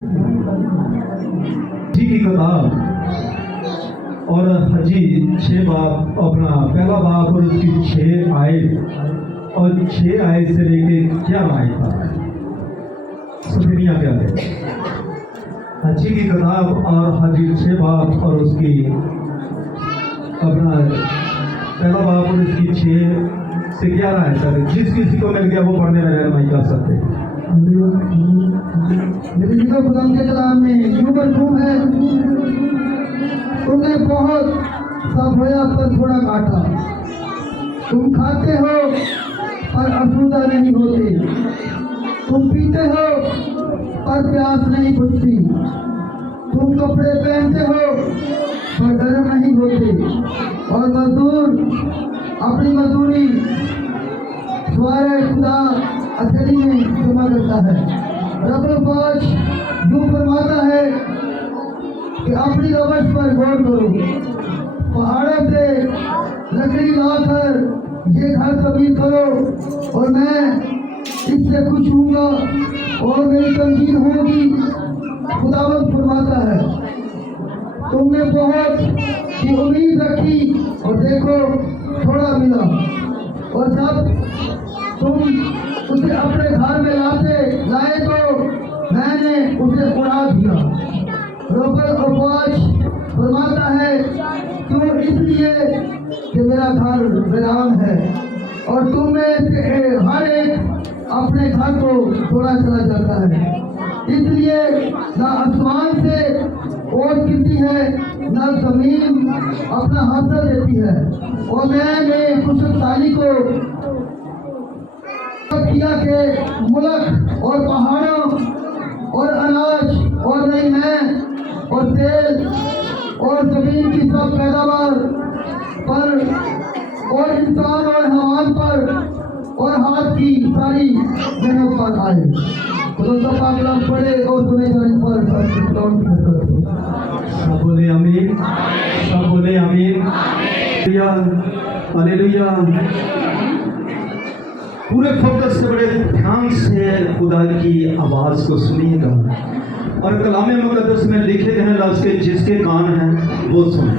जी की किताब और हजी 6 बाब, अपना पहला बाब और उसकी 6 आयत और 6 आयत से लेके क्या आयत तक सुनिया क्या है। हजी की किताब और हजी 6 बाब और उसकी अपना पहला बाब और उसकी 6 से 11 आयत तक जिस किसी को मिल गया वो पढ़ने में रहनुमाई कर सकते हैं। खुदा के कलाम में यूं मरहूम है, तुमने बहुत सब होया पर थोड़ा काटा, तुम खाते हो पर आसूदा नहीं होते, तुम पीते हो पर प्यास नहीं बुझती, तुम कपड़े पहनते हो पर गर्म नहीं होते, और मजदूर अपनी मजदूरी द्वारा खुदा असली में जमा करता है। रब पाक यूं फरमाता है कि अपनी रवश पर गौर करो, पहाड़ों से लकड़ी लाकर ये घर तब्दील करो और मैं इससे खुश हूँगा और मेरी तमजीद होगी। खुदावंद फरमाता है, तुमने बहुत की उम्मीद रखी और देखो थोड़ा मिला, और जब तुम उसे अपने घर में लाए तो मैंने उसे उड़ा दिया। रोबल और वाश फरमाता है, क्यों? इसलिए कि मेरा घर वीरान है और तुम में से हर एक अपने घर को छोड़ा चला जाता है। इसलिए ना आसमान से ओट गिरती है, ना जमीन अपना हासिल देती है, और मैंने खुशहाली को किया के मुल्क और पहाड़ों और अनाज और नई मैं और तेल और जमीन की सब पैदावार पर और इंसान और हवान पर और हाथ की सारी मेहनत पर आए। तो पाक लफ्ज़ पढ़े और सुने जाने पर सब बोले आमीन, सब बोले आमीन। हालेलुया। पूरे फोकस से बड़े ध्यान से खुदा की आवाज को सुनिएगा, और कलाम मुकद्दस में लिखे गए लफ्ज़ के जिसके कान हैं वो सुने।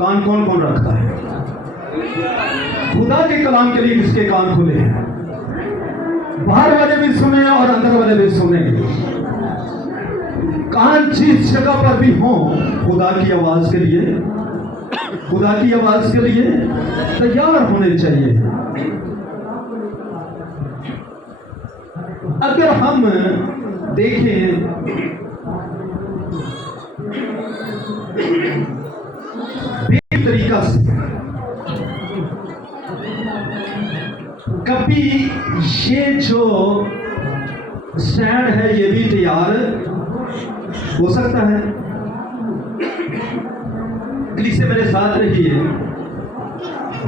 कान कौन कौन रखता है? खुदा के कलाम के लिए किसके कान खुले हैं? बाहर वाले भी सुने और अंदर वाले भी सुने। कान जिस जगह पर भी हो खुदा की आवाज के लिए, खुदा की आवाज के लिए तैयार होने चाहिए। अगर हम देखें एक तरीका से, कभी ये जो स्टैंड है ये भी तैयार हो सकता है। से मेरे साथ रहिए।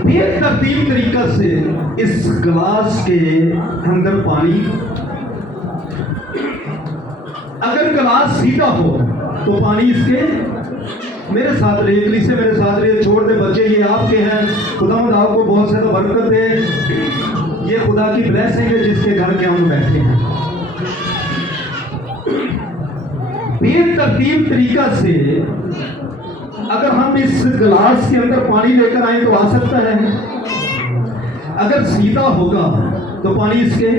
बेतरतीब तरीका से इस गिलास के अंदर पानी, अगर गिलास सीधा हो तो पानी इसके, मेरे साथ रहिए, से मेरे साथ रहिए। छोड़ दे बच्चे, ये आपके हैं। खुदावंद आपको बहुत ज़्यादा बरकत दे। ये खुदा की ब्लेसिंग है जिसके घर के हम बैठे हैं। बेतरतीब तरीका से अगर हम इस गिलास के अंदर पानी लेकर आए तो आ सकता है। अगर सीधा होगा तो पानी इसके,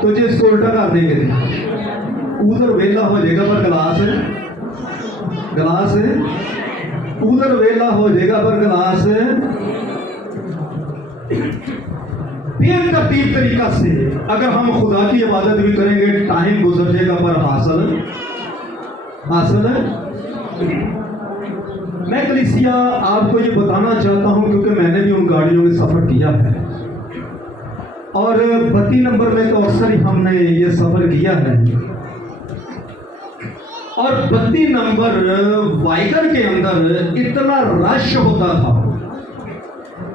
तो जो इसको उल्टा कर देंगे उधर वेला हो जाएगा, पर गिलास उधर वेला हो जाएगा, पर गिलास बेतरतीब तरीका से अगर हम खुदा की इबादत भी करेंगे टाइम गुजर जाएगा, पर हासिल मैं कलीसिया आपको ये बताना चाहता हूं, क्योंकि मैंने भी उन गाड़ियों में सफ़र किया है और 32 नंबर में तो अक्सर ही हमने ये सफ़र किया है। और 32 नंबर वाइगर के अंदर इतना रश होता था,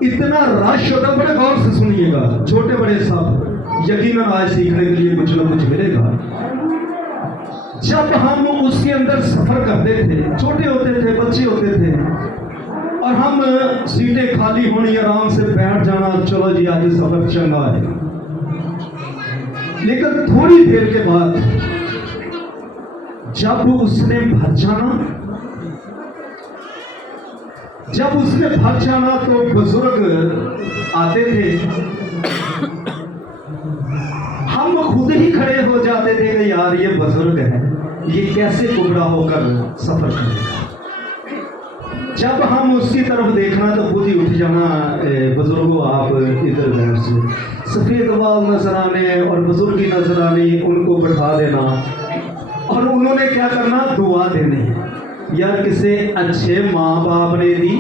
इतना रश होता। बड़े गौर से सुनिएगा, छोटे बड़े सब यकीनन आज सीखने के लिए कुछ ना कुछ मिलेगा। जब हम उसके अंदर सफर करते थे, छोटे होते थे, बच्चे होते थे, और हम सीटें खाली होनी, आराम से बैठ जाना, चलो जी आज सफर चंगा है। लेकिन थोड़ी देर के बाद जब उसने भर जाना तो बुजुर्ग आते थे, हम खुद ही खड़े हो जाते थे कि यार ये बुजुर्ग है, ये कैसे कुबड़ा होकर सफर करेगा। जब हम उसकी तरफ देखना तो खुद ही उठ जाना, बुजुर्गों आप इधर बैठ से, सफेद बाल नजर आने और बुजुर्गी नजर आनी, उनको बैठा देना और उन्होंने क्या करना, दुआ देनी। यार किसी अच्छे माँ बाप ने दी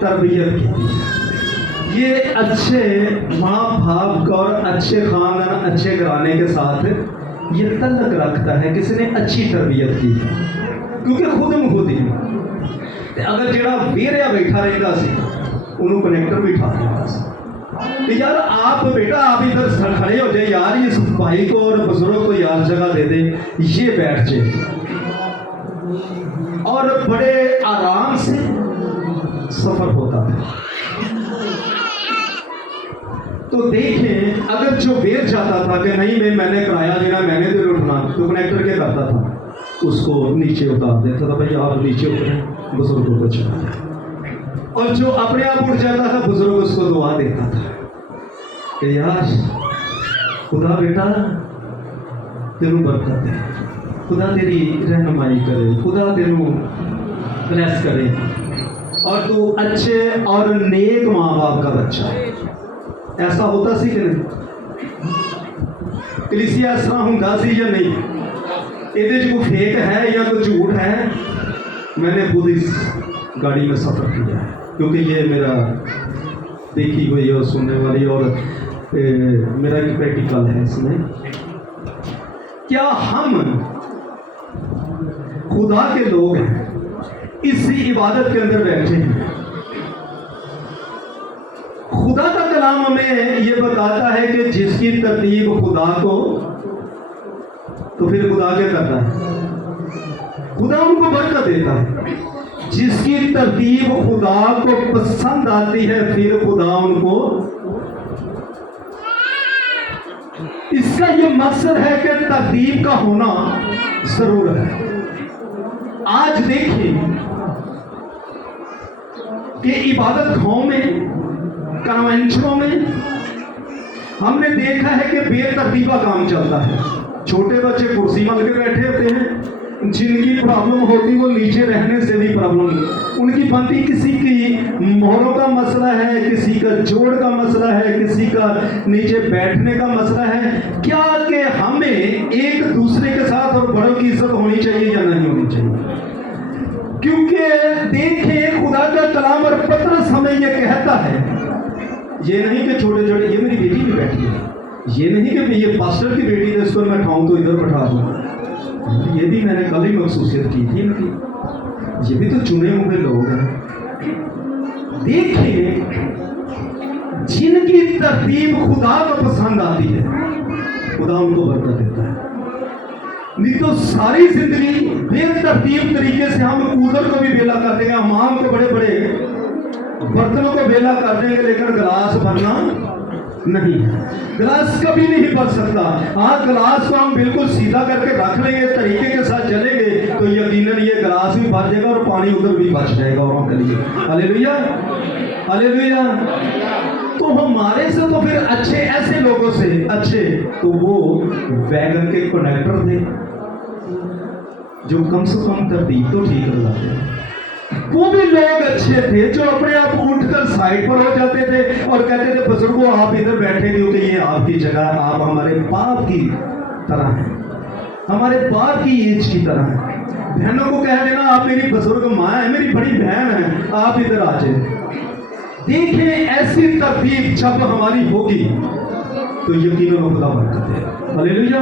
तरबियत की, ये अच्छे माँ बाप और अच्छे खानदान अच्छे घराने के साथ ये तल्लक रखता है, किसी ने अच्छी तरबियत की, क्योंकि खुद ही अगर जरा वेरिया बैठा रहेगा सी उन्होंने कनेक्टर बिठा देगा। तो यार आप बेटा आप इधर खड़े हो जाए यार, इस भाई को और बुजुर्ग को यार जगह दे दे, ये बैठ जाए। और बड़े आराम से सफर होता था। तो देखें अगर जो बेर जाता था कि नहीं मैंने किराया देना, मैंने तो उठना, तो कनेक्टर क्या करता था, उसको नीचे उतार देता था, भाई आप नीचे उतरे, बुजुर्गों को चला। और जो अपने आप उठ जाता था बुजुर्ग उसको दुआ देता था कि यार खुदा बेटा तेनू बरकत दे, खुदा तेरी रहनुमाई करे, खुदा तेनू ब्लेस करे और तू अच्छे और नेक माँ बाप का बच्चा है। ऐसा होता सी कि नहीं? कलीसिया ऐसा होंगे सी या नहीं? ये कोई फेक है या कोई झूठ है? मैंने खुद इस गाड़ी में सफ़र किया है, क्योंकि ये मेरा देखी हुई और सुनने वाली और मेरा एक प्रैक्टिकल है इसमें। क्या हम खुदा के लोग हैं, इसी इबादत के अंदर बैठे हैं? खुदा का कलाम हमें ये बताता है कि जिसकी तरतीब खुदा को, तो फिर खुदा क्या करता है? खुदा उनको बरकत देता है। जिसकी तरतीब खुदा को पसंद आती है फिर खुदा उनको, इसका ये मकसद है कि तरतीब का होना जरूर है। आज देखिए कि इबादत गांव में, कन्वेंशनों में हमने देखा है कि बेतरतीबा काम चलता है। छोटे बच्चे कुर्सी मल के बैठे होते हैं, जिनकी प्रॉब्लम होती वो नीचे रहने से भी प्रॉब्लम उनकी बनती। किसी की मोहरों का मसला है, किसी का जोड़ का मसला है, किसी का नीचे बैठने का मसला है। क्या कि हमें एक दूसरे के साथ और बड़ों की इज्जत होनी चाहिए या नहीं होनी चाहिए? क्योंकि देखें खुदा का कलाम और पतरस हमें यह कहता है, ये नहीं कि छोटे छोटे, ये मेरी बेटी भी बैठी है, ये नहीं कि ये पास्टर की बेटी है इसको मैं उठाऊं तो इधर बैठा दूं, ये भी मैंने कल ही महसूसियत की थी इनकी, ये भी तो चुने हुए लोग हैं। देखिए जिनकी तरतीब खुदा को पसंद आती है खुदा उनको बरकत देता है। नहीं तो सारी जिंदगी बेतरतीब तरीके से हम कूलर को भी बेला कर देंगे, हमाम को बड़े बड़े बर्तनों को बेला कर देंगे, लेकिन गिलास भरना नहीं, गिलास कभी नहीं भर सकता। हाँ गिलास को हम बिल्कुल सीधा करके रख लेंगे, तरीके के साथ चलेंगे तो यकीनन ये गिलास भी भर जाएगा और पानी उधर भी बच जाएगा। और हम करिए हालेलुया हालेलुया। तो हमारे से तो फिर अच्छे ऐसे लोगों से अच्छे तो वो वैगन के कंडक्टर थे जो कम से कम तरतीब तो ठीक लगाते हैं। वो भी लोग अच्छे थे जो अपने आप उठकर साइड पर हो जाते थे और कहते थे बुजुर्गों आप इधर बैठे क्योंकि ये आपकी जगह, आप हमारे बाप की तरह हैं, हमारे बाप की एज की तरह है। बहनों को कह देना आप मेरी बुजुर्ग माँ है, मेरी बड़ी बहन है, आप इधर आ जाए। देखिए ऐसी तरतीब जब हमारी होगी तो यकीनन खुदा बरकत है। हालेलुया।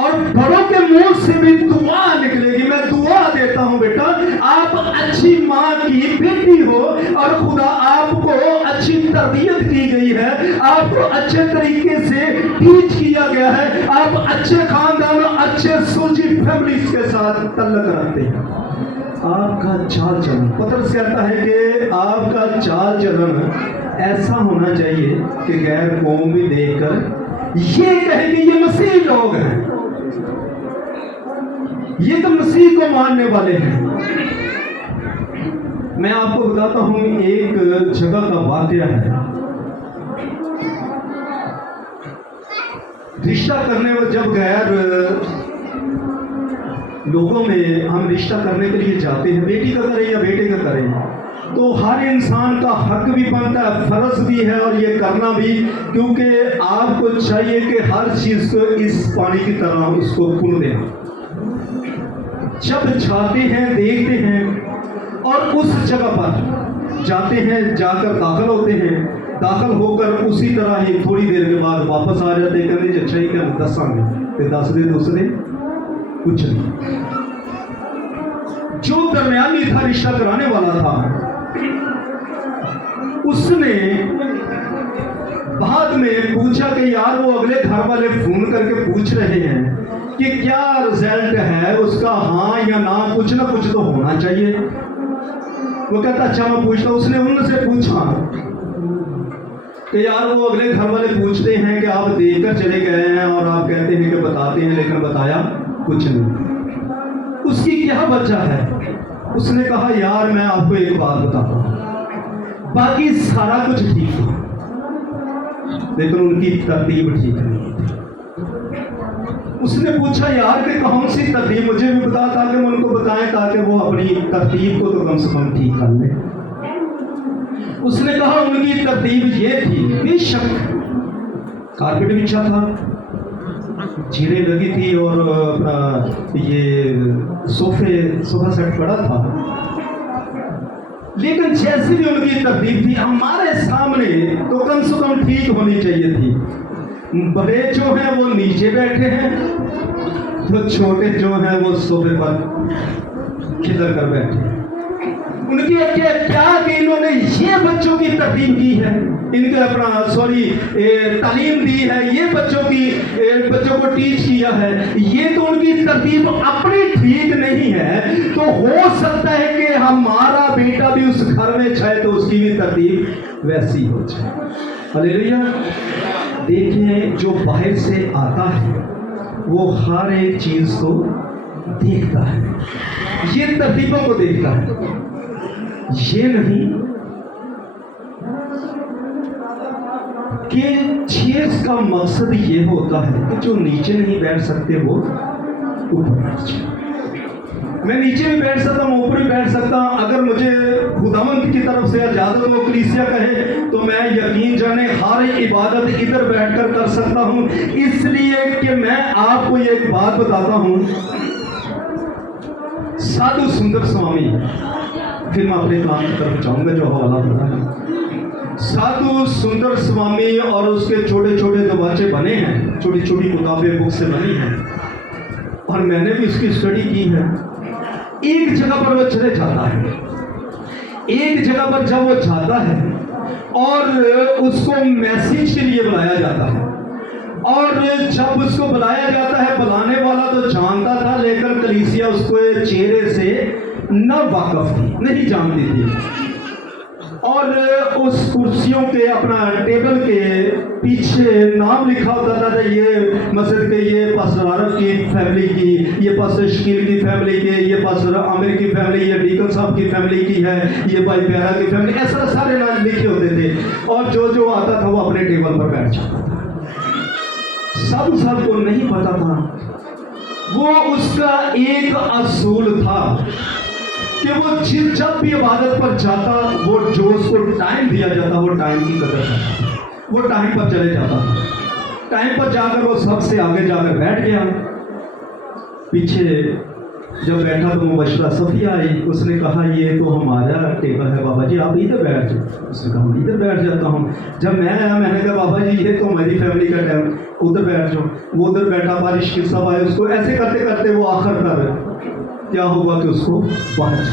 और बड़ों के मुंह से भी दुआ निकलेगी। मैं दुआ देता हूं बेटा आप अच्छी माँ की बेटी हो और खुदा आपको अच्छी तरबियत की गई है, आपको अच्छे तरीके से टीच किया गया है, आप अच्छे खानदान अच्छे सुलझी फैमिली के साथ तल्लक रखते हैं। आपका चाल चलन, पतरस कहता है कि आपका चाल चलन ऐसा होना चाहिए कि गैर कौम भी देखकर ये कहे कि ये मसीह लोग हैं, ये तो मसीह को मानने वाले हैं। मैं आपको बताता हूं, एक जगह का वाकया है। रिश्ता करने में जब गैर लोगों में हम रिश्ता करने के लिए जाते हैं, बेटी का करें या बेटे का करें, तो हर इंसान का हक भी बनता है, फर्ज भी है और ये करना भी, क्योंकि आपको चाहिए कि हर चीज को इस पानी की तरह उसको पुन देना। जब जाते हैं, देखते हैं और उस जगह पर जाते हैं, जाकर दाखिल होते हैं, दाखिल होकर उसी तरह ही थोड़ी देर के बाद वापस आ जाते हैं, कहते अच्छा ही क्या दसांगे, फिर दस दे दूसरे कुछ नहीं। जो दरमियानी था, रिश्ता कराने वाला था, उसने बाद में पूछा कि यार वो अगले घर वाले फोन करके पूछ रहे हैं कि क्या रिजल्ट है उसका, हाँ या ना, कुछ ना कुछ तो होना चाहिए। वो कहता अच्छा मैं पूछता। उसने उनसे पूछा कि यार वो अगले घर वाले पूछते हैं कि आप देखकर चले गए हैं और आप कहते हैं कि बताते हैं, लेकिन बताया कुछ नहीं, उसकी क्या वजह है? उसने कहा यार मैं आपको एक बात बताता हूं, बाकी सारा कुछ ठीक है लेकिन उनकी तरतीब ठीक नहीं। उसने पूछा यार कि कौन सी तरतीब, मुझे भी बता ताकि मैं उनको बताएं, ताकि वो अपनी तरतीब को तो कम से कम ठीक कर ले। उसने कहा उनकी तरतीब ये थी, बेशक कारपेट बिछा था, चीरें लगी थी और अपना ये सोफा सेट पड़ा था, लेकिन जैसी भी उनकी तरतीब थी हमारे सामने तो कम से कम ठीक होनी चाहिए थी। बड़े जो हैं वो नीचे बैठे हैं, तो छोटे जो हैं वो सोफे पर खिलर कर बैठे हैं। उनकी क्या कि इन्होंने ये बच्चों की तरतीब की है, इनके अपना तालीम दी है, ये बच्चों को टीच किया है, ये तो उनकी तरतीब अपनी ठीक नहीं है। तो हो सकता है कि हमारा बेटा भी उस घर में जाए तो उसकी भी तरतीब वैसी हो जाए। हालेलुया। देखिए जो बाहर से आता है वो हर एक चीज को देखता है, ये तरतीबों को देखता है, ये नहीं कि चेयर्स का मकसद ये होता है कि जो नीचे नहीं बैठ सकते वो ऊपर बैठ जाए। मैं नीचे भी बैठ सकता हूँ, ऊपर भी बैठ सकता हूँ। अगर मुझे खुदावंद की तरफ से इजाजत हो, कलीसिया कहे, तो मैं यकीन जाने हर इबादत इधर बैठकर कर सकता हूँ। इसलिए कि मैं आपको ये एक बात बताता हूँ, साधु सुंदर स्वामी, फिर मैं अपने काम की तरफ जाऊंगा जो हवाला पता है। साधु सुंदर स्वामी और उसके छोटे छोटे दो बच्चे बने हैं, छोटी छोटी किताबें बुक से बनी हैं और मैंने भी इसकी स्टडी की है। एक जगह पर वो चले जाता है, एक जगह पर जब वो जाता है और उसको मैसेज के लिए बुलाया जाता है, और जब उसको बुलाया जाता है, बुलाने वाला तो जानता था लेकिन कलीसिया उसको चेहरे से न वाकफ थी, नहीं जानती थी। और उस कुर्सियों के अपना टेबल के पीछे नाम लिखा होता था, ये मस्जिद के, ये पास्टर आरफ की फैमिली की, ये पास्टर शकील की फैमिली की, ये पास्टर आमिर की फैमिली, ये डीकन साहब की फैमिली की है, ये भाई प्यारा की फैमिली, ऐसा सारे नाम लिखे होते थे। और जो जो आता था वो अपने टेबल पर बैठ जाता था। सब को नहीं पता था, वो उसका एक असूल था कि वो जब भी इबादत पर जाता, वो जो उसको टाइम दिया जाता वो टाइम की कदर करता, वो टाइम पर चले जाता। टाइम पर जाकर वो सबसे आगे जाकर बैठ गया। पीछे जब बैठा तो मुबशरा सफिया आई, उसने कहा ये तो हमारा टेबल है बाबा जी, आप इधर बैठ जाओ। उसने कहा मैं इधर बैठ जाता हूँ। जब मैं आया मैंने कहा बाबा जी ये तो मेरी फैमिली का टाइम, उधर बैठ जाओ। वो उधर बैठा, बारिश की सब आए, उसको ऐसे करते करते वो आखिर कर क्या हुआ कि उसको बाहर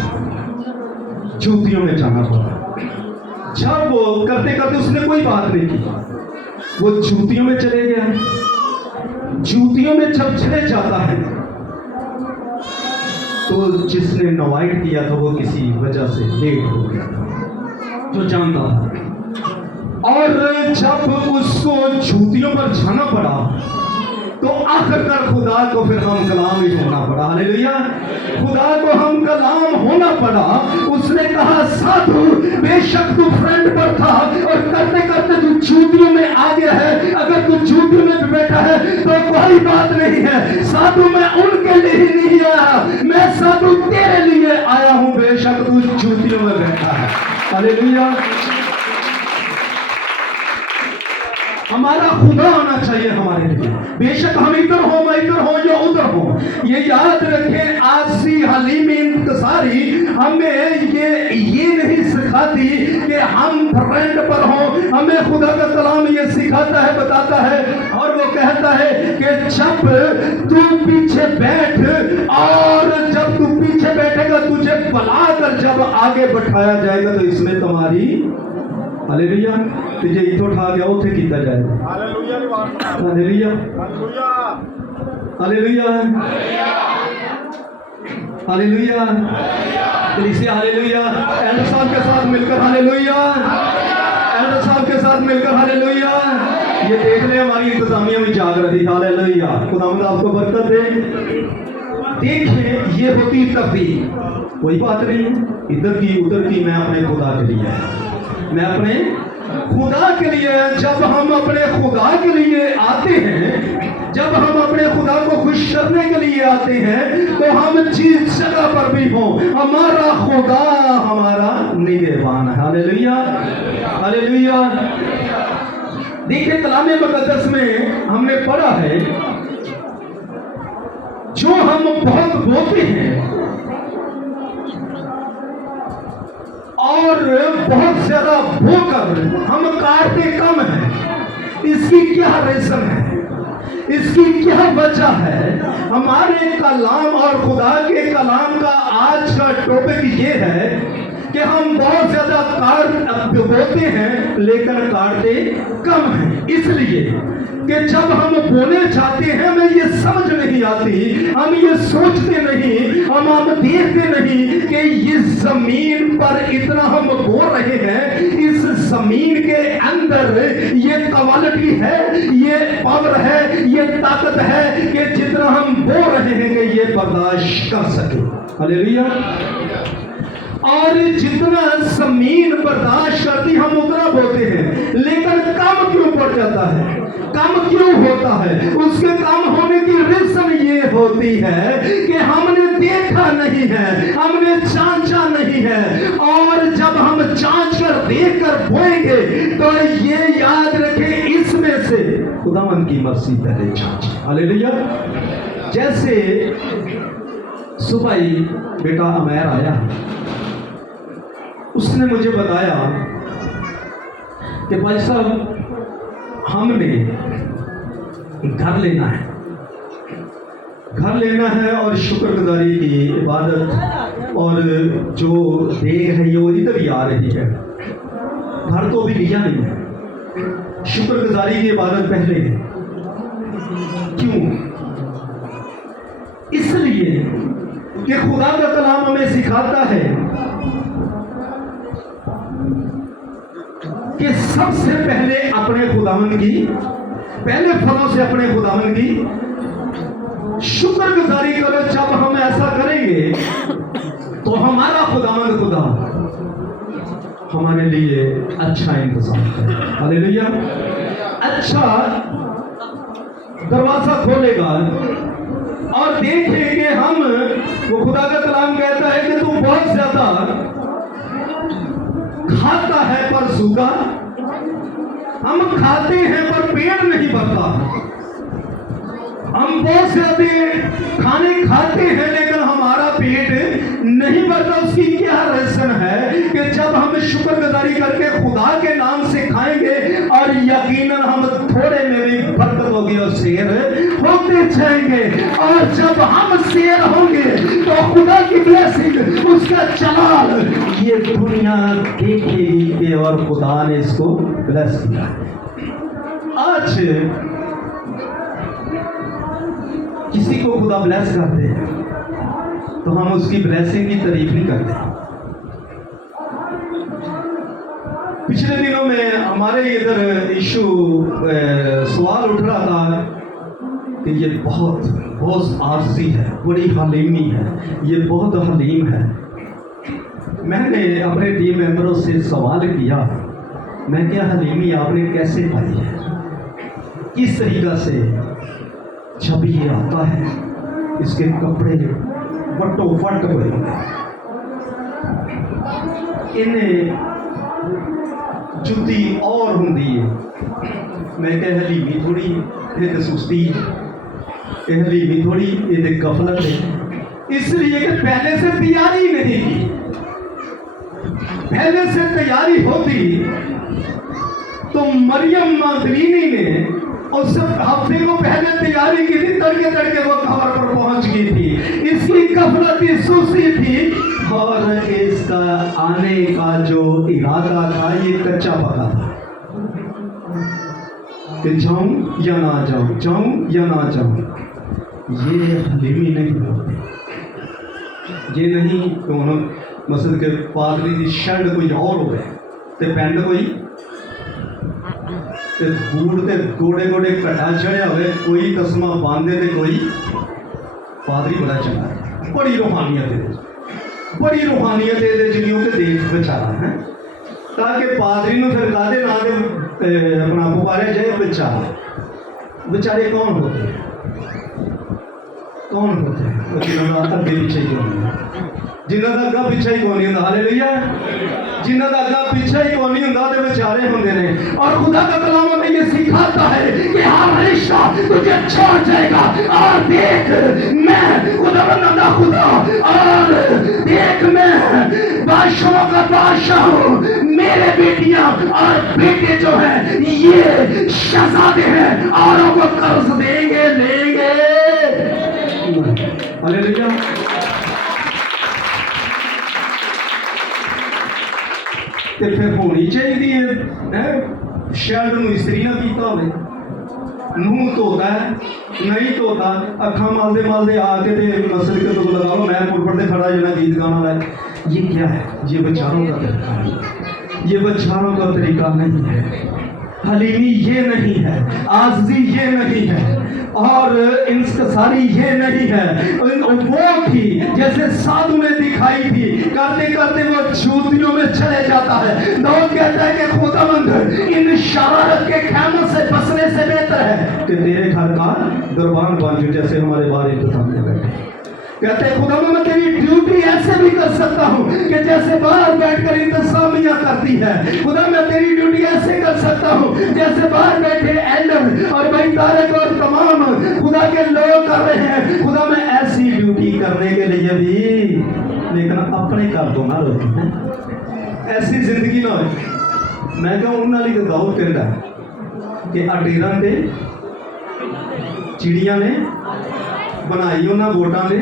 जूतियों में जाना पड़ा। जब वो करते करते उसने कोई बात नहीं की, वो जूतियों में चले गया। जूतियों में जब चले जाता है तो जिसने इनवाइट किया था वो किसी वजह से लेट हो गया था, जो जानता था। और जब उसको जूतियों पर जाना पड़ा तो आखिरकार खुदा को फिर हम कलाम ही होना पड़ा। हालेलुया, खुदा को हम कलाम होना पड़ा। उसने कहा साधु बेशक तू फ्रंट पर था और करते करते तू जूतियों में आ गया है, अगर तू जूतियों में भी बैठा है तो कोई बात नहीं है। साधु मैं उनके लिए ही नहीं आया, मैं साधु तेरे लिए आया हूं, बेशक तू जूतियों में बैठा है। हालेलुया, हमारा खुदा होना चाहिए हमारे लिए, बेशक हम इधर हो, मैं इधर हो या उधर हो। ये याद रखें, आसी हलीम इंतसारी हमें ये नहीं सिखाती कि हम फ्रंट पर हो। हमें खुदा का कलाम ये सिखाता है, बताता है, और वो कहता है कि जब तू पीछे बैठ, और जब तू पीछे बैठेगा तुझे बुलाकर जब आगे बैठाया जाएगा तो इसमें तुम्हारी हालेलुया तुझे इथों उठा गया उठे किया जाए। हालेलुया, हालेलुया, हालेलुया, हालेलुया, इसे हालेलुया एल्डर साहब के साथ मिलकर हालेलुया, एल्डर साहब के साथ मिलकर हालेलुया। ये देख ले हमारी इंतजामिया में जाग रही। हालेलुया, खुदावंद आपको बरकत दे। देखिए ये होती तकदीर, कोई बात नहीं, इधर की उधर की, मैं अपने खुदा के लिए, मैं अपने खुदा के लिए। जब हम अपने खुदा के लिए आते हैं, जब हम अपने खुदा को खुश करने के लिए आते हैं तो हम जिस जगह पर भी हो, हमारा खुदा हमारा निगहबान है। Hallelujah, hallelujah. देखिए कलाम मुकद्दस में हमने पढ़ा है, जो हम बहुत बोते हैं और बहुत ज्यादा बोकर हम काटते कम हैं, इसकी क्या रीजन है, इसकी क्या वजह है? हमारे कलाम और खुदा के कलाम का आज का टॉपिक ये है कि हम बहुत ज्यादा बोते हैं लेकिन काटते कम हैं। इसलिए कि जब हम बोले जाते हैं हमें ये समझ नहीं आती, हम ये सोचते नहीं, हम देखते नहीं कि इस जमीन पर इतना हम बो रहे हैं, इस जमीन के अंदर ये क्वालिटी है, ये पावर है, ये ताकत है कि जितना हम बो रहे हैं कि ये बर्दाश्त कर सके। हालेलुया। और जितना जमीन बर्दाश्त करती हम उतना बोते हैं, लेकिन कम क्यों पड़ जाता है, कम क्यों होता है? उसके कम होने की रीजन ये होती है कि हमने देखा नहीं है, हमने जांचा नहीं है। और जब हम जांच कर देख कर बोएंगे तो ये याद रखें, इसमें से खुदावंद की मर्जी पहले जांच। हालेलुया। जैसे सुबह ही बेटा अमेर आया, उसने मुझे बताया कि भाई साहब हमने घर लेना है, घर लेना है और शुक्रगुजारी की इबादत, और जो देर है ये इधर ही आ रही है। घर तो अभी लिया नहीं है, शुक्रगुजारी की इबादत पहले है। क्यों? इसलिए कि खुदा का कलाम हमें सिखाता है कि सबसे पहले अपने खुदावंद की, पहले फलों से अपने खुदावंद की शुक्रगुजारी करो। जब हम ऐसा करेंगे तो हमारा खुदावंद खुदा हमारे लिए अच्छा इंतजाम करे। हालेलुया। अच्छा दरवाजा खोलेगा और देखेंगे हम, वो खुदा का कलाम कहता है कि तू बहुत ज्यादा खाता है पर सूखा, हम खाते हैं पर पेट नहीं भरता। हम बहुत ज्यादा खाने खाते हैं लेकिन हमारा पेट नहीं भरता। उसकी क्या रीजन है कि जब हम शुक्रगुजारी करके खुदा के नाम से खाएंगे और यकीनन हम थोड़े में भी बरकत होगी और शेर होते जाएंगे। और जब हम शेर होंगे तो खुदा की ब्लेसिंग, उसका जलाल ये दुनिया देखेगी कि और खुदा ने इसको ब्लेस किया। आज किसी को खुदा ब्लेस करते हैं तो हम उसकी ब्लेसिंग की तारीफ नहीं करते। पिछले दिनों में हमारे इधर इशू सवाल उठ रहा था कि ये बहुत आरसी है, बड़ी हलीमी है, ये बहुत हलीम है। मैंने अपने टीम मेंबरों से सवाल किया, मैं क्या हलीमी आपने कैसे पाई है, किस तरीक़ा से? जब ये आता है इसके कपड़े वटो वट हुए, इन्हें जुती और होंगी है। मैं क्या हलीमी थोड़ी, ये तो सुस्ती है, ये हलीमी थोड़ी, ये तो गफलत है। इसलिए कि पहले से तैयारी नहीं की। पहले से तैयारी होती तो मरियम मगदलीनी ने उस हफ्ते को पहले तैयारी की थी, तड़के तड़के वो खबर पर पहुंच गई थी। इसकी गफलती सुस्ती थी और इसका आने का जो इरादा था ये कच्चा पका था कि जाऊं या ना जाऊं, जाऊं या ना जाऊं। ये हलीमी नहीं होती। ये नहीं कौन मसद के पादरी की शर्ट कोई और हो ते पैंट कोई ते बूट ते गोड़े गोड़े घटा चढ़िया हुए, कोई तस्मा बांधे ते कोई पादरी बड़ा चंगा है। बड़ी रूहानियत है, बड़ी रूहानियत है क्योंकि देश बेचारा है, ताकि पादरी ने फिर कादे ना दे अपना पुकारे जाए बेचारा। बेचारे कौन होते हैं? कौन होते हैं? जिन्होंने अगे पीछे ही कौन है, जिन्होंने अग्गा पीछे ही कौन नहीं होता। हालेलुया। जिन्होंने अग्गा पीछे ही कौन नहीं होता तो बेचारे होंगे ने। और खुदा का कलाम हमें ये सिखाता है कि हर रिश्ता तुझे छोड़ जाएगा। और देख मैं खुदा खुदा, और देख मैं बादशाहों का बादशाह हूँ। मेरे बेटियां और बेटे जो है ये शहजादे हैं, औरों को कर्ज देंगे लेंगे। हालेलुया। तो फिर होनी चाहिए है शर्ट में इस्त्री ना किया हो, मुंह धोता है नहीं धोता, अखा मलते मलते आके मसल के तो लगा लो मैं पुरपट से खड़ा जना गीत गाना लाए। ये क्या है? ये बेचारों का तरीका है, ये बेचारों का तरीका नहीं है। हलीमी ये नहीं है, आज़ी ये नहीं है, और इंसारी ये नहीं है। वो थी जैसे साधु ने दिखाई थी, करते करते वो जूतियों में चले जाता है। लोग कहते हैं कि खुदावंद इन शरारत के खैमों से बसने से बेहतर है कि तेरे घर का दरबार बन जाए, जैसे हमारे बाहर इंतजाम में बैठे। कहते हैं खुदा मैं तेरी ड्यूटी ऐसे भी कर सकता हूँ कि जैसे बाहर बैठकर इंतजामिया करती है। खुदा मैं तेरी ड्यूटी ऐसे कर सकता हूँ जैसे बाहर बैठे एल्डर और भाई तारक और तमाम खुदा के लोग कर रहे हैं। खुदा मैं ऐसी ड्यूटी करने के लिए भी, लेकिन अपने कर दो ना रोटी, ऐसी जिंदगी ना हो। मैं क्या उन्होंने लिए गाँव कहता कि अडेरा के चिड़िया ने बनाई उन्होंने वोटा ने।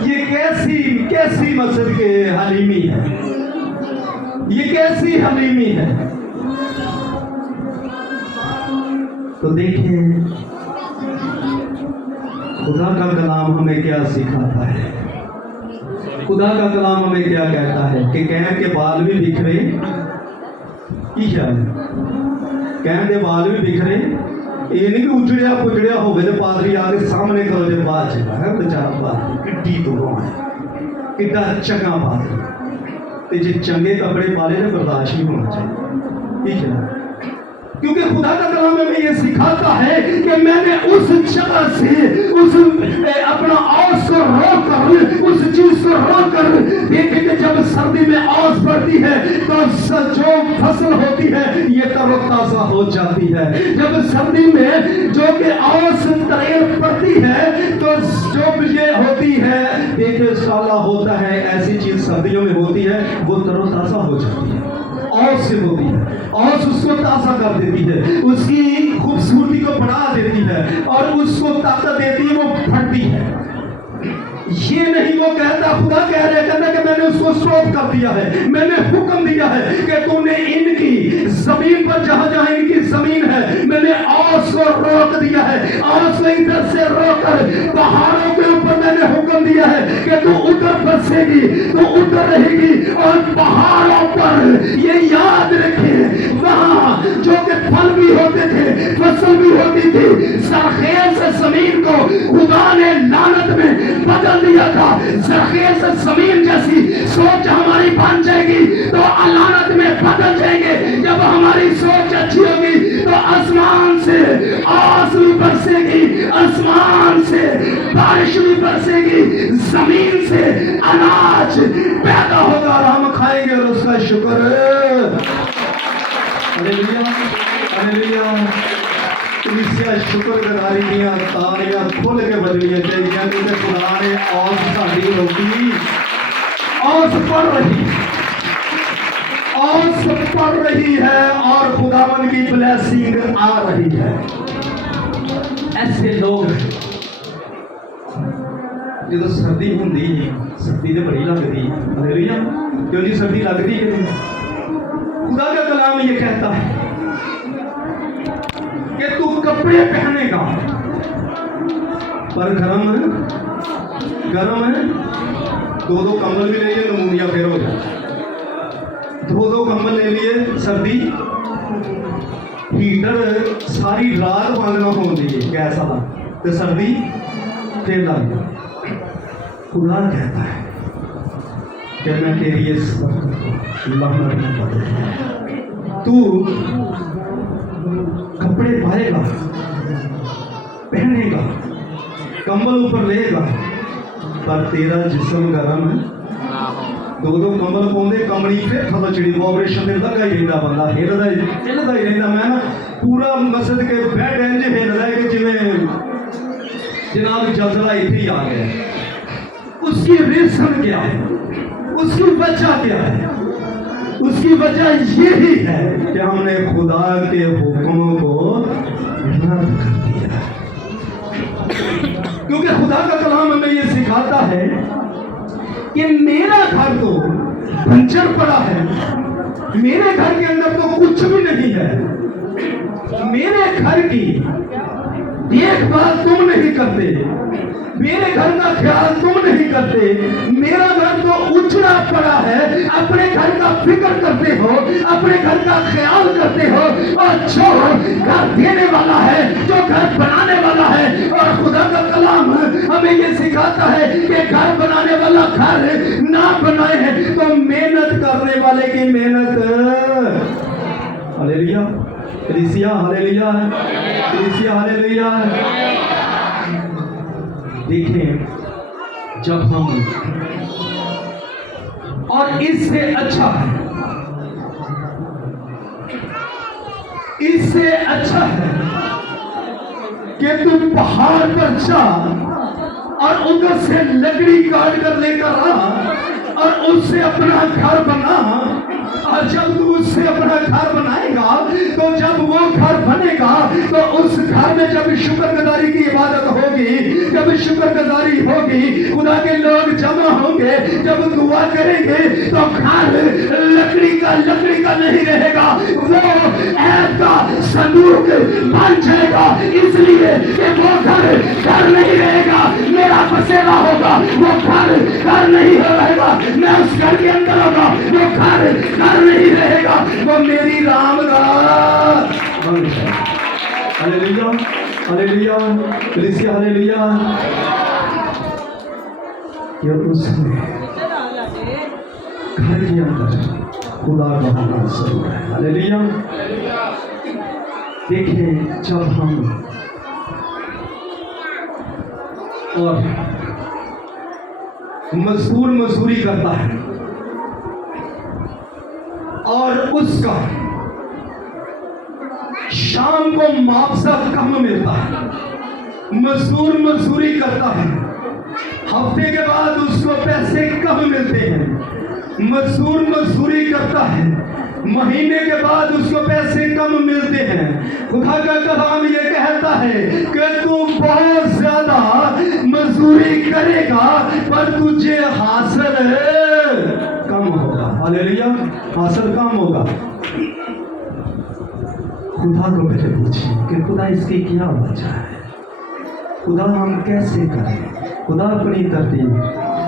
ये कैसी कैसी मसद के हलीमी है, ये कैसी हलीमी है। तो देखें खुदा का कलाम हमें क्या सिखाता है। खुदा का कलाम हमें क्या कहता है कि कहने के बाल भी बिखरे, कहने के बाल भी बिखरे। ये नहीं कि उजड़िया पुजड़िया हो गए तो पादरी आके सामने करो जो बात चला है बेचारा पादरी किड्डी तो है किड्डा चंगा पादरी, जो चंगे कपड़े पाले ने बर्दाश्त नहीं होना चाहिए। ठीक है, क्योंकि खुदा का कलाम में ये सिखाता है कि मैंने उस जगह से उस अपना औस को रोक कर, उस चीज को रोक कर, देखे कि जब सर्दी में औस पड़ती है तो जो फसल होती है ये तरोताजा हो जाती है। जब सर्दी में जो कि औस तरेल पड़ती है तो जो ये होती है देखे साला होता है, ऐसी चीज सर्दियों में होती है वो तरोताजा हो जाती है, औस से होती है। औस उसको ताज़ा कर देती है, उसकी खूबसूरती को बढ़ा देती है और उसको ताकत देती है, वो फटती है। ये नहीं वो कहता, खुदा कह रहे कहता कि मैंने उसको स्टॉप कर दिया है, मैंने हुक्म दिया है कि तुमने इनकी जमीन पर जहां जहां इनकी जमीन है मैंने औस को रोक दिया है। औस को इधर से रोक कर पहाड़ों के ऊपर मैंने हुक्म दिया है कि तू उधर बसेगी, तो उधर रहेगी। और पहाड़ों पर ये याद रखे, वहां जो कि फल भी होते थे, फसल भी होती थी, सरखेज से जमीन को खुदा ने लानत में बदल दिया था। सरखेज से जमीन जैसी सोच हमारी बन जाएगी तो लानत में बदल जाएंगे। जब हमारी सोच अच्छी होगी तो आसमान से आस भी बरसेगी, आसमान से बारिश भी बरसेगी, जमीन से अनाज पैदा होगा और हम खाएंगे और उसका शुक्र। Hallelujah, hallelujah. कलीसिया शुक्रगुजारी दियां तालियां खोल के बजनियां चाहिए कि खुदा ने औस साडी रोकी, औस पड़ रही है और खुदावन की ब्लेसिंग आ रही है। ऐसे लोग जो सर्दी होंगी, सर्दी तो बड़ी लगती, हालेलुया, क्यों जी सर्दी लगती है। खुदा का कलाम ये कहता है कि तू कपड़े पहनेगा पर गरम है। दो कंबल भी ले लिए, नमूनिया फिर हो जाए। दो कंबल ले लिए, सर्दी हीटर सारी रात बंद ना होती है गैस वाला, तो सर्दी फिर लग गया। खुदा कहता है कि मैं तेरी इस लानत में पड़, तू कपड़े पाएगा, पहनेगा, कंबल ऊपर लेगा, पर तेरा जिस्म गर्म है। दो कंबल पाते, कमड़ी फिर थल चिड़ी, ऑपरेशन से लगा ही रहता, बंदा हिलता ही रहता। मैं ना पूरा मसद के बैड इंज हिलता है कि जिमें जनाब जजला इतने ही आ गया। उसकी रीजन क्या है, उसकी वजह क्या है? उसकी वजह यही है कि हमने खुदा के हुक्मों को रद्द कर दिया। क्योंकि खुदा का कलाम हमें ये सिखाता है कि मेरा घर तो बंजर पड़ा है, मेरे घर के अंदर तो कुछ भी नहीं है, मेरे घर की देखभाल तुम नहीं करते, मेरे घर का ख्याल तुम नहीं करते, मेरा घर तो उछड़ा पड़ा है। अपने घर का फिक्र करते हो, अपने घर का ख्याल करते हो, और जो घर देने वाला है, जो घर बनाने वाला है, और खुदा का कलाम हमें ये सिखाता है कि घर बनाने वाला घर ना बनाए है तो मेहनत करने वाले की मेहनत। हालेलुया, कलीसिया हालेलुया, कलीसिया हालेलुया। देखें, जब हम, और इससे अच्छा है, इससे अच्छा है कि तू पहाड़ पर जा और उधर से लकड़ी काट कर लेकर आ और उससे अपना घर बना। और जब तू उससे अपना घर बनाएगा तो जब वो घर बनेगा तो उस घर में जब शुक्रगुजारी की इबादत होगी, जब शुक्रगुजारी होगी, खुदा के लोग जमा होंगे, जब दुआ करेंगे तो घर लकड़ी का नहीं रहेगा, वो ऐब का संदूक बन जाएगा। इसलिए कि वो घर नहीं रहेगा, मेरा बसेरा होगा, वो घर नहीं रहेगा, मैं उस घर के अंदर होगा, वो घर नहीं रहेगा, वो मेरी रामदास। हालेलुया, हालेलुया, कलीसिया हालेलुया। ये उसमें घर के अंदर खुदा का होना जरूर है। हालेलुया। देखिए, जब हम और मजदूर मजदूरी करता है और उसका शाम को मुआवजा कम मिलता है, मजदूर मजदूरी करता है, हफ्ते के बाद उसको पैसे कम मिलते हैं, मजदूर मजदूरी करता है, महीने के बाद उसको पैसे कम मिलते हैं। खुदा का कलाम ये कहता है कि तू बहुत ज्यादा मजदूरी करेगा पर तुझे हासिल कम होगा। हालेलुया, हासिल कम होगा। खुदा को पहले पूछिए कि खुदा इसकी क्या वजह है, खुदा हम कैसे करें, खुदा अपनी तरतीब,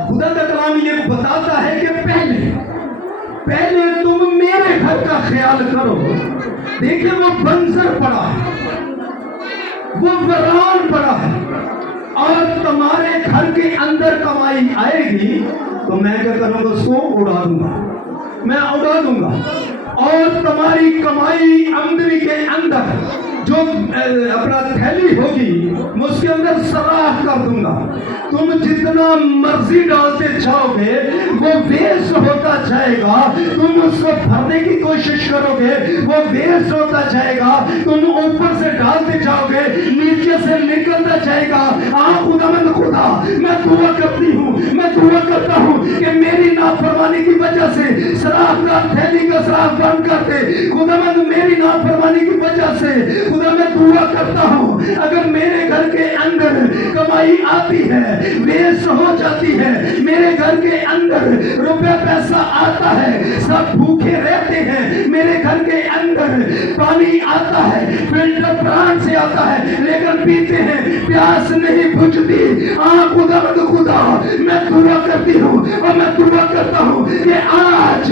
खुदा का कलाम ये बताता है कि पहले तुम मेरे घर का ख्याल करो। देखिए वो बंजर पड़ा है, वो वीरान पड़ा है, और तुम्हारे घर के अंदर कमाई आएगी तो मैं क्या करूंगा, उसको उड़ा दूंगा, मैं उड़ा दूंगा। और तुम्हारी कमाई आमदनी के अंदर जो अपना थैली होगी मैं उसके अंदर सराख कर दूंगा। तुम जितना मर्जी डालते जाओगे वो वेस्ट होता जाएगा। तुम उसको भरने की कोशिश करोगे वो वेस्ट होता जाएगा। तुम ऊपर से डालते जाओगे नीचे से निकलता जाएगा। खुदावंद खुदा, मैं दुआ करती हूँ, मैं दुआ करता हूँ कि मेरी नाफरमानी की वजह से सराखदार थैली का सराख बंद कर दे। खुदावंद मेरी नाफरमानी की वजह से खुदा मैं दुआ करता हूँ, अगर मेरे घर के अंदर कमाई आती है वेस्ट हो जाती है, मेरे घर के अंदर रुपया पैसा आता है, सब भूखे रहते हैं, मेरे घर के अंदर पानी आता है फिल्टर प्लांट से आता है लेकिन पीते हैं, प्यास नहीं बुझती। खुदा मैं दुआ करती हूँ और मैं दुआ करता हूँ कि आज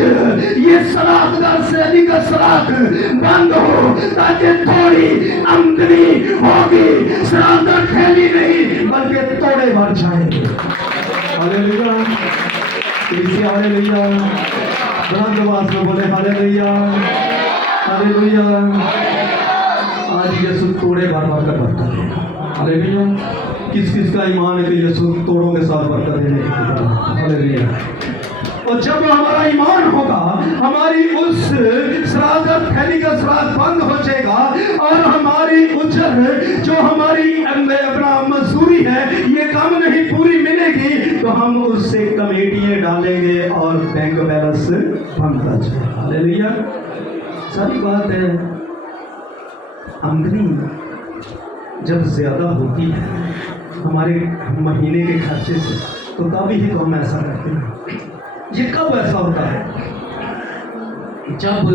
ये सराखदार शैली का सराख बंद हो ताकि थोड़ी आमदनी होगी, सराखदार थैली नहीं बल्कि तोड़े भर जाएंगे। हालेलुया, हालेलुया, बुलंद आवाज में बोले हालेलुया, हालेलुया। आज यीशु तोड़े भर भर कर बरकत देगा। हालेलुया, किस किस का ईमान है कि यीशु तोड़ों के साथ बरकत देने की। हालेलुया। और जब हमारा ईमान होगा हमारी उस सराखदार थैली का सराख बंद हो जाएगा और हमारी उजर जो हमारी अपना मजदूरी है ये कम नहीं पूरी मिलेगी तो हम उससे कमेटियां डालेंगे और बैंक बैलेंस बंद कर जाएगा। हालेलुया, सारी बात है। आमदनी जब ज्यादा होती है हमारे महीने के खर्चे से तो तभी ही तो हम ऐसा करते हैं। ये कब ऐसा होता है, जब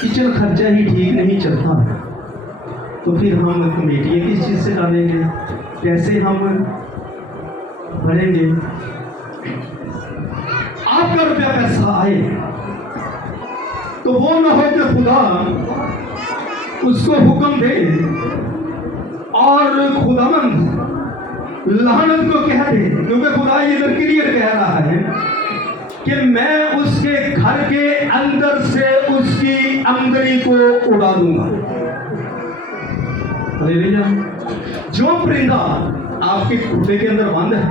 किचन खर्चा ही ठीक नहीं चलता तो फिर हम कमेटियाँ किस चीज़ से डालेंगे, कैसे हम भरेंगे। आपका रुपया पैसा आए तो वो ना हो कि खुदा उसको हुक्म दे और खुदावंद लानत को कह दे, क्योंकि खुदा ये क्लियर कह रहा है कि मैं उसके घर के अंदर से उसकी आमदनी को उड़ा दूंगा। हालेलुया। जो परिंदा आपके खूटे के अंदर बंद है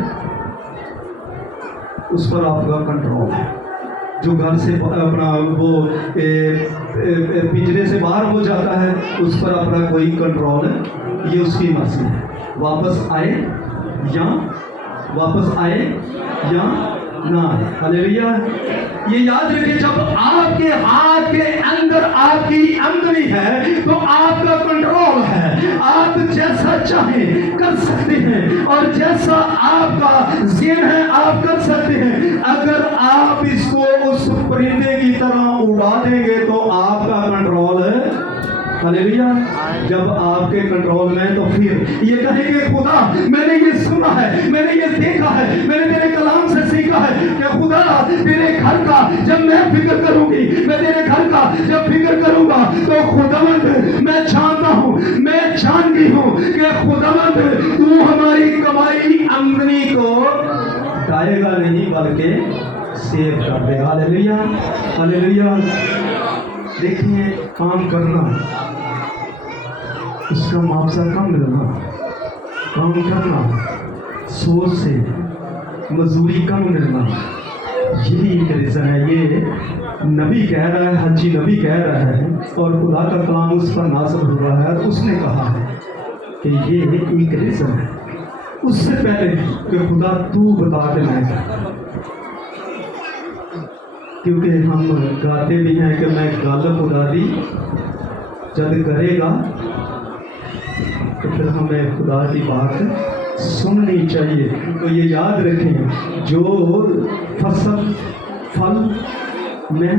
उस पर आपका कंट्रोल है। जो घर से अपना वो पिंजरे से बाहर हो जाता है उस पर अपना कोई कंट्रोल है, ये उसकी मर्जी है। वापस आए या ना आए। हालेलुया। ये याद रखिए, जब आपके हाथ के अंदर आपकी आमदनी है तो आपका कंट्रोल है। आप जैसा चाहें कर सकते हैं और जैसा आपका ज़हन है आप कर सकते हैं। अगर आप इसको उस परिंदे की तरह उड़ा देंगे तो आपका कंट्रोल है। हालेलुया। जब आपके कंट्रोल में तो फिर ये कहेंगे खुदा मैंने ये सुना है, मैंने ये देखा है, मैंने तेरे कलाम से सीखा है कि खुदा तेरे घर का जब मैं फिक्र करूंगी, मैं तेरे घर का जब फिक्र करूंगा तो खुदावंद मैं जानता हूँ, मैं जानती हूँ कि खुदावंद तू हमारी कमाई आमदनी को डालेगा नहीं बल्कि सेव कर दे। Hallelujah, hallelujah. देखिए, काम करना उसका मुआवजा कम मिलना, काम करना सोच से मजदूरी कम मिलना, यही एक रीज़न है। ये नबी कह रहा है, हजी नबी कह रहा है और खुदा का कलाम उस पर नाज़िल हो रहा है। उसने कहा है कि ये एक रीज़न है। उससे पहले कि खुदा तू बता के मैं, क्योंकि हम गाते भी हैं कि मैं गालब खुदा दी जब करेगा तो फिर हमें खुदा की बात सुननी चाहिए। तो ये याद रखें, जो फल में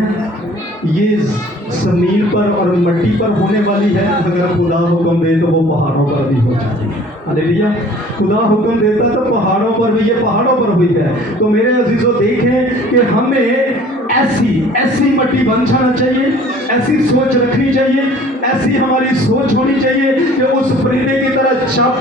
ये ज़मीन पर और मिट्टी पर होने वाली है, अगर खुदा हुक्म दे तो वो पहाड़ों पर भी हो जाती है। हालेलुया। खुदा हुक्म देता तो पहाड़ों पर भी, ये पहाड़ों पर हुई है। तो मेरे अजीजों देखें कि हमें ऐसी मट्टी बन जाना चाहिए, ऐसी सोच रखनी चाहिए, ऐसी हमारी सोच होनी चाहिए कि उस परिंदे की तरह जब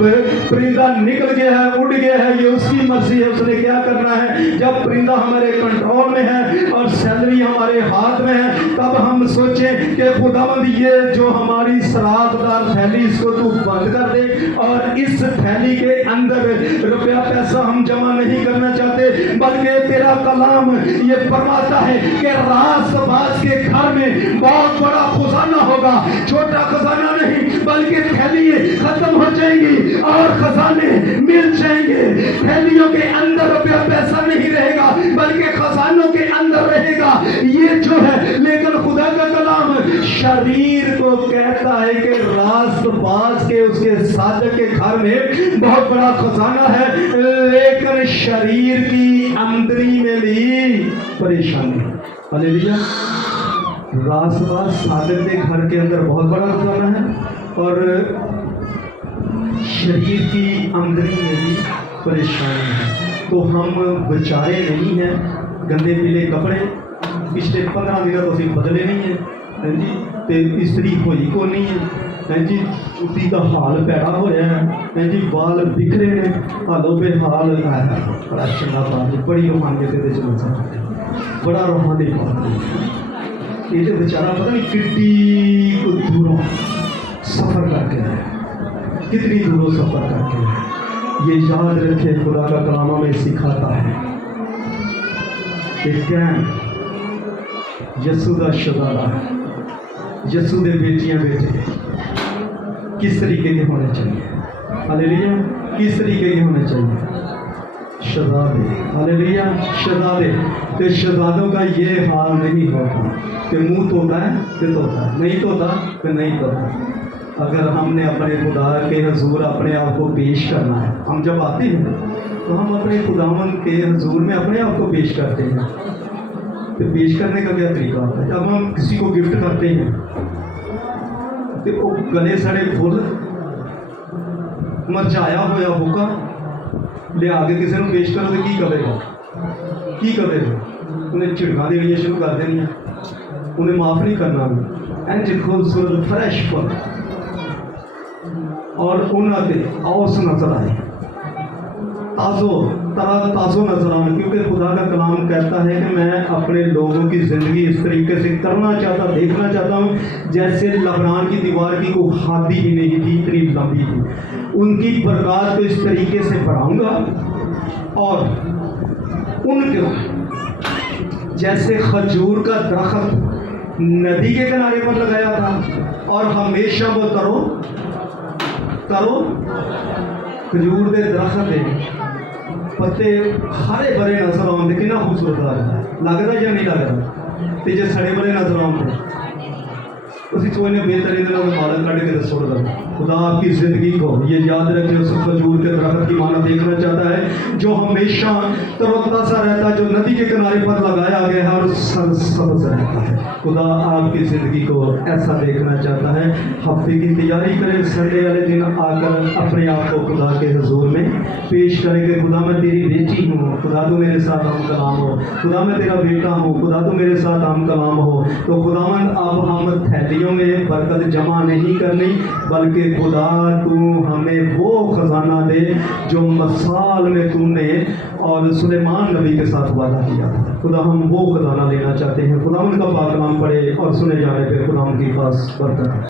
परिंदा निकल गया है, उड़ गया है, ये उसकी मर्जी है, उसने क्या करना है। जब परिंदा हमारे कंट्रोल में है और सैलरी हमारे हाथ में है, तब हम सोचें कि खुदावंद ये जो हमारी शराबदार थैली, इसको तू बंद कर दे, और इस थैली के अंदर रुपया पैसा हम जमा नहीं करना चाहते, बल्कि तेरा कलाम ये फरमाता है कि रास बास के घर में बहुत बड़ा खजाना होगा। छोटा खजाना नहीं, बल्कि थैलियां खत्म हो जाएंगी और खजाने मिल जाएंगे। थैलियों के अंदर रुपया पैसा नहीं रहेगा, बल्कि खजानों के अंदर रहेगा। ये जो है, लेकिन खुदा का कलाम शरीर को कहता है कि रास बास के, उसके साजक के घर में बहुत बड़ा खजाना है, लेकिन शरीर की अंदरी में भी परेशानी। हालेलुया। रासबास सादक के घर के अंदर बहुत बड़ा खजाना है, और शरीर की अंदरी में भी परेशानी है। तो हम बेचारे नहीं हैं, गंदे पीले कपड़े पिछले 15 दिन तो अभी बदले नहीं है, हैं जी, तो इस्त्री होई को नहीं है, हैं जी, चुटी का हाल पैड़ा होया है जी, बाल बिखरे ने, हालों पे हाल आया। बड़ा चंगा पानी, बड़ी रूहानियत के चलता, बड़ा रूहानी पानी। ये तो बेचारा पता नहीं कितनी दूरों सफ़र करके है, कितनी दूरों सफ़र करके है। ये याद रखे, खुदा का कलाम में सिखाता है कि क्या यसू का शदारा, यसू के बेटियां बेटे किस तरीके के होने चाहिए। हालेलुया। किस तरीके के होने चाहिए। शहजादे, हालेलुया, शहजादे। तो शहजादों का ये हाल नहीं होता कि मुंह धोता है कि धोता है, नहीं धोता कि नहीं धोता। अगर हमने अपने खुदा के हजूर अपने आप को पेश करना है, हम जब आते हैं तो हम अपने खुदावन के हजूर में अपने आप को पेश करते हैं। तो पेश करने का क्या तरीका होता है। जब हम किसी को गिफ्ट करते हैं तो वो गले सड़े फुल मरझाया होया बुका ले आगे किसी को पेश करो तो की करेगा, की करेगा। उन्हें झिड़का देनियां शुरू कर देनियां, उन्हें माफ़ नहीं करना। इंज खूबसूरत फ्रैश फुल और उन्होंने औस नजर आए, ताज़ो तरह ताज़ो नजर आए, क्योंकि खुदा का कलाम कहता है कि मैं अपने लोगों की ज़िंदगी इस तरीके से करना चाहता, देखना चाहता हूँ जैसे लबनान की दीवार की कोई हादी ही नहीं थी, इतनी लंबी थी। उनकी बरकत को इस तरीके से बढ़ाऊँगा, और उनके जैसे खजूर का दरख्त नदी के किनारे पर लगाया था और हमेशा वो तरो खजूर के दरख्त के पत्ते हरे भरे नजर आते, कि खूबसूरत लगता या नहीं लगता। तो जो सड़े भरे नजर आते उसी चोई ने बेहतरीन मालक कट के छोड़ दो। खुदा आपकी ज़िंदगी को ये याद रखे, उस खजूर के दरख्त की माना देखना चाहता है जो हमेशा तरोताज़ा रहता है, जो नदी के किनारे पर लगाया गया है और सबज रहता है। खुदा आपकी ज़िंदगी को ऐसा देखना चाहता है। हफ्ते की तैयारी करें, संडे वाले दिन आकर अपने आप को खुदा के हजूर में पेश करें कि खुदा मैं तेरी बेटी हूँ, खुदा तो मेरे साथ हम कलाम हो, खुदा मैं तेरा बेटा हूँ, खुदा तो मेरे साथ हम कलाम हो। तो खुदावन अब हम थैलियों में बरकत जमा नहीं करनी, बल्कि खुदा तू हमें वो खजाना दे जो मसाल में तूने और सुलेमान नबी के साथ वादा किया था। खुदा हम वो खजाना लेना चाहते हैं। खुदा उनका पाक कलाम पढ़े और सुने जाने पे खुदा उनके पास बरकत